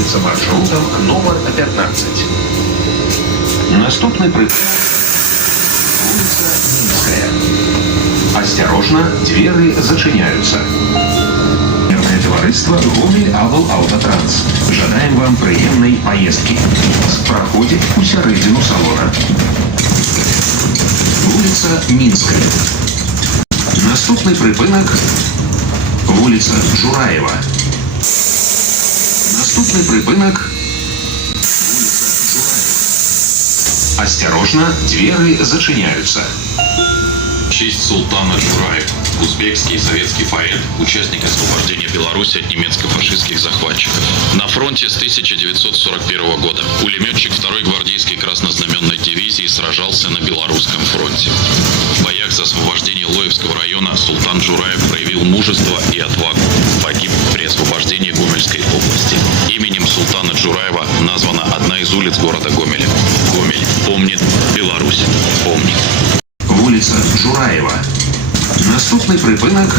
рухаецца маршрутам нумар 15. Наступны прыклад. Улица Минская. Осторожно, двери зачиняются. Товариство Гомель Абл Автотранс. Жадаем вам приємної поездки. Проходит у середину салона. Вулиця Мінська. Наступний припинок – вулиця Джураєва. Наступний припинок – вулиця Джураєва. Осторожно, двери зачиняются. В честь султана Джураев, узбекский и советский поэт, участник освобождения Беларуси от немецко-фашистских захватчиков. На фронте с 1941 года пулеметчик 2-й гвардейской краснознаменной дивизии сражался на Белорусском фронте. В боях за освобождение Лоевского района султан Джураев проявил мужество и отвагу. Погиб при освобождении Гомельской области. Именем султана Джураева названа одна из улиц города Гомеля. Гомель помнит, Беларусь помнит. Вулиця Джураєва. Наступний припинок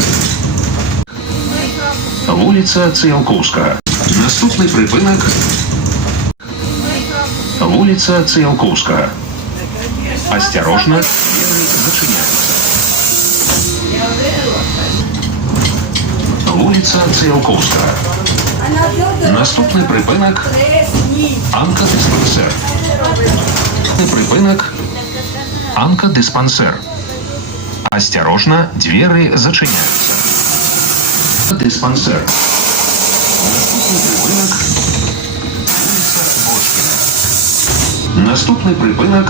– вулиця Циолковська. Наступний припинок – вулиця Циолковська. Осторожно, двери зачиняются. Вулиця Циолковська. Наступний припинок – Анка-диспансер. Наступний припинок – Анка-диспансер. Осторожно, двери зачиняются. Диспансер. Наступный припинок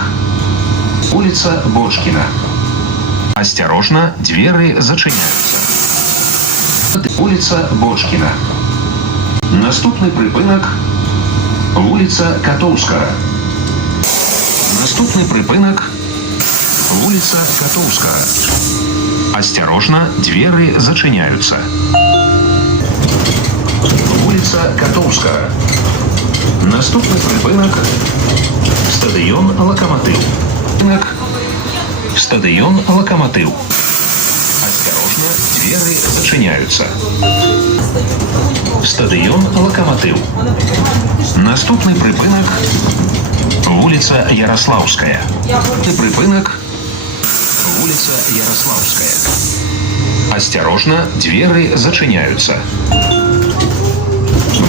– улица Бочкина. Осторожно, двери зачиняются. Улица Бочкина. Наступный припинок – улица Котовская. Наступный припинок – улица Котовская. Осторожно, двери зачиняются. Улица Котовская. Наступний припинок – стадіон Локомотив. Стадіон Локомотив. Осторожно, двери зачиняются. Стадіон Локомотив. Наступний припинок – вулиця Ярославська. Припинок – улица Ярославская. Осторожно, двери зачиняются.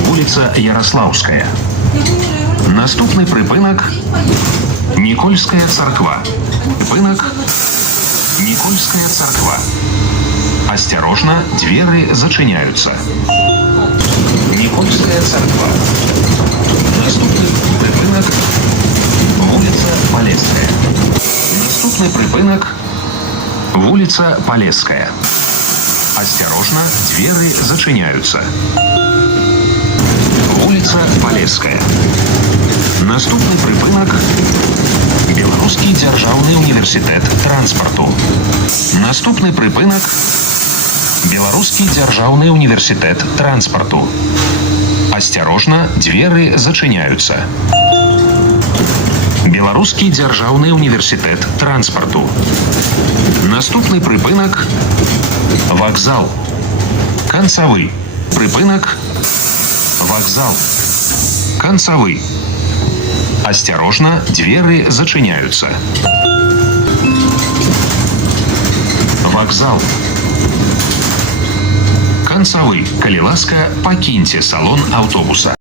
Улица Ярославская. Наступний припинок – Нікольська церква. Припинок – Нікольська церква. Осторожно, двери зачиняются. Нікольська церква. Наступний припинок – вулиця Полесская. Наступний припинок – улица Полесская. Осторожно, двери зачиняются. Улица Полесская. Наступний припинок – Белорусский державный университет транспорту. Наступний припинок – Белорусский державный университет транспорту. Осторожно, двери зачиняются. Белорусский державный университет транспорту. Наступний припинок – вокзал. Концевий. Припинок – вокзал. Концевий. Осторожно, двери зачиняются. Вокзал. Концевий. Калі ласка, покиньте салон автобуса.